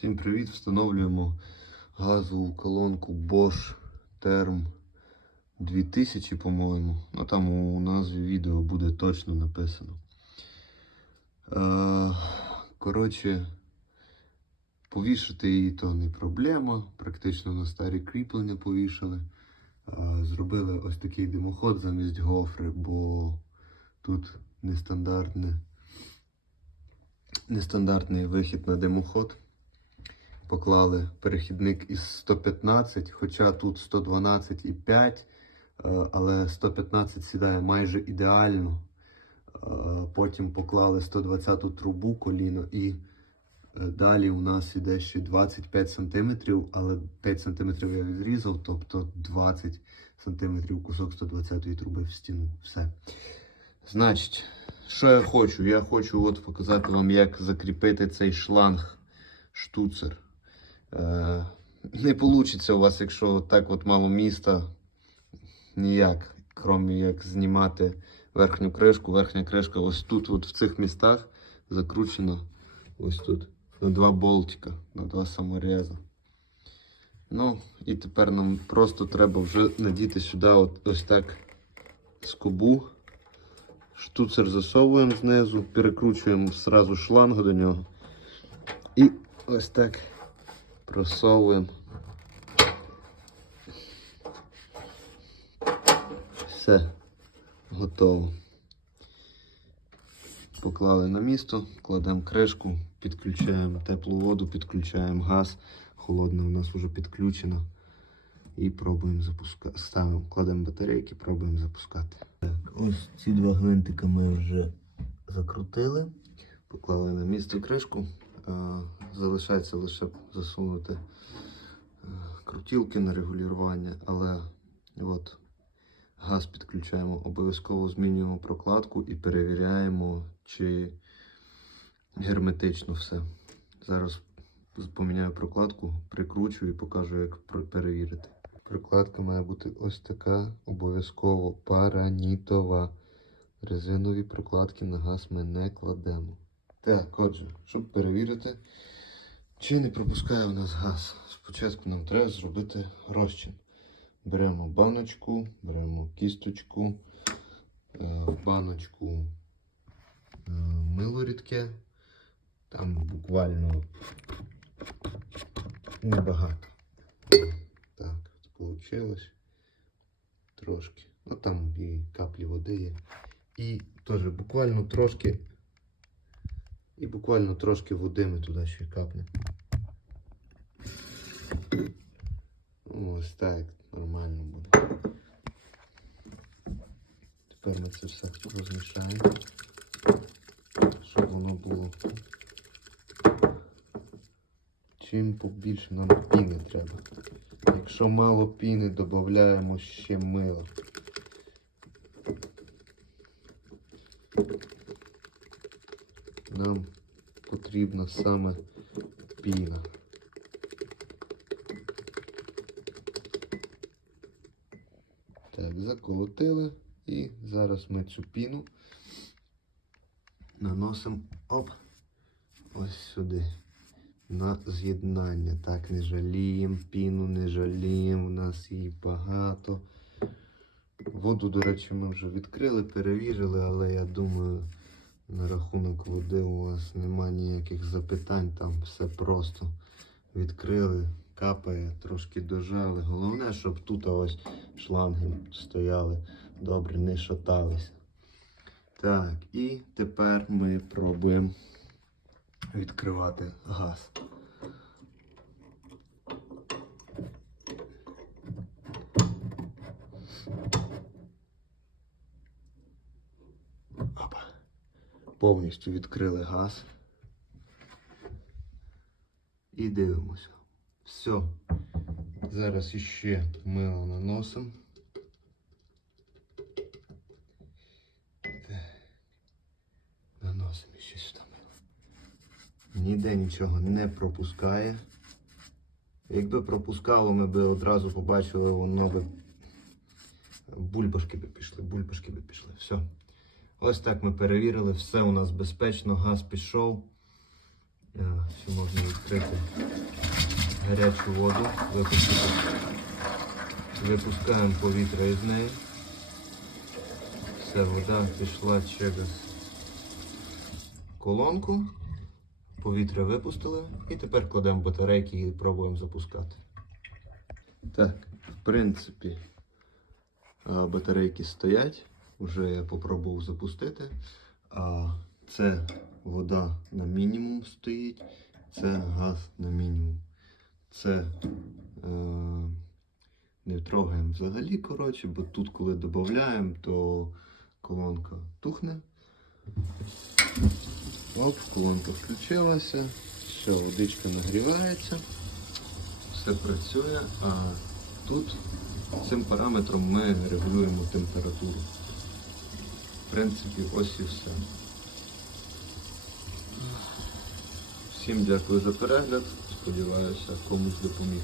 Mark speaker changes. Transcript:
Speaker 1: Всім привіт! Встановлюємо газову колонку Bosch Term 2000, по-моєму. Ну там у назві відео буде точно написано. Е, коротше, повішати її то не проблема. Практично на старі кріплення повішали. Е, зробили ось такий димоход замість гофри, бо тут нестандартне, нестандартний вихід на димоход поклали перехідник із 115, хоча тут 112,5, е, але 115 сідає майже ідеально. Е, Потім поклали 120 трубу коліно і е, далі у нас іде ще 25 см, але 5 см я відрізав, тобто 20 см кусок 120 труби в стіну. Все. Значить, що я хочу? Я хочу от показати вам, як закріпити цей шланг штуцер. Е, не вийде у вас, якщо так от мало міста, ніяк, крім як знімати верхню кришку. Верхня кришка ось тут, от в цих містах, закручена ось тут на два болтика, на два самореза. Ну, і тепер нам просто треба вже надіти сюди от, ось так скобу. Штуцер засовуємо знизу, перекручуємо сразу шлангу до нього. І ось так просовуємо. Все, готово. Поклали на місто, кладемо кришку, підключаємо теплу воду, підключаємо газ. Холодна у нас вже підключена. І пробуємо запускати. Ставимо, кладемо батарейки, пробуємо запускати. Так, ось ці два гвинтика ми вже закрутили. Поклали на місце кришку. Е, Залишається лише засунути е, крутілки на регулювання, але от газ підключаємо, обов'язково змінюємо прокладку і перевіряємо, чи герметично все. Зараз поміняю прокладку, прикручу і покажу, як перевірити. Прокладка має бути ось така, обов'язково паранітова. Резинові прокладки на газ ми не кладемо. Так, отже, щоб перевірити, чи не пропускає у нас газ. Спочатку нам треба зробити розчин. Беремо баночку, беремо кісточку, е, в баночку е, мило рідке. Там буквально небагато. Так, вийшло. Трошки. Ну там і каплі води є. І теж буквально трошки. І буквально трошки води ми туди ще капнемо. Ось так, нормально буде. Тепер ми це все розмішаємо, щоб воно було. Чим побільше нам піни треба. Якщо мало піни, додаємо ще мило. Нам потрібна саме піна. Так, заколотили і зараз ми цю піну наносимо оп, ось сюди. На з'єднання. Так, не жаліємо піну, не жаліємо, у нас її багато. Воду, до речі, ми вже відкрили, перевірили, але я думаю, на рахунок води у вас нема ніяких запитань, там все просто відкрили, капає, трошки дожали. Головне, щоб тут ось шланги стояли добре, не шаталися. Так, і тепер ми пробуємо відкривати газ. Повністю відкрили газ. І дивимося. Все. Зараз іще мило наносимо. Наносимо ще сюди мило. Ніде нічого не пропускає. Якби пропускало, ми б одразу побачили, воно би бульбашки би пішли, бульбашки би пішли. Все. Ось так ми перевірили, все у нас безпечно, газ пішов.
Speaker 2: Е, Ще можна відкрити гарячу воду. Випускаємо повітря із неї. Все, вода пішла через колонку. Повітря випустили і тепер кладемо батарейки і пробуємо запускати.
Speaker 1: Так, в принципі, батарейки стоять. Уже я попробував запустити. А це вода на мінімум стоїть, це газ на мінімум. Це е, не трогаємо взагалі, коротше, бо тут, коли додаємо, то колонка тухне. Оп, колонка включилася, все, водичка нагрівається, все працює, а тут цим параметром ми регулюємо температуру. В принципі, ось і все. Всім дякую за перегляд. Сподіваюся, комусь допоміг.